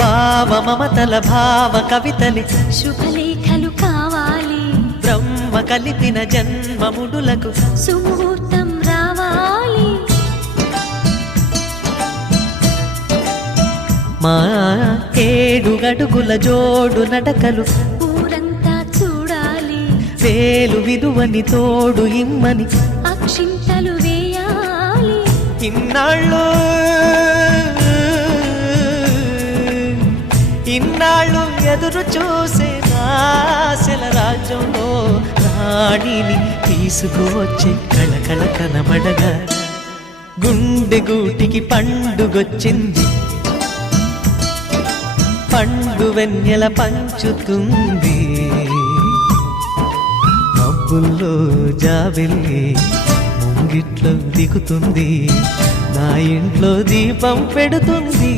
భావ మమతల భావ కవితలి శుభలేఖలు కావాలి, బ్రహ్మ కలిపిన జన్మముడులకు సుముహూర్తం రావాలి. మా 7 అడుగుల జోడు నడకలు ఊరంతా చూడాలి, వేలు విలువని తోడు ఇమ్మని అక్షింతలు వేయాలి. ఇన్నాళ్ళు ఎదురు చూసే ఆశల రాజ్యంలో రాణిని తీసుకువచ్చే కళకళ కనబడగా గుండె గూటికి పండుగొచ్చింది, పండు వెన్నెల పంచుతుంది. మబ్బుల్లో జాబిల్లి ముంగిట్లో దిగుతుంది, నా ఇంట్లో దీపం పెడుతుంది.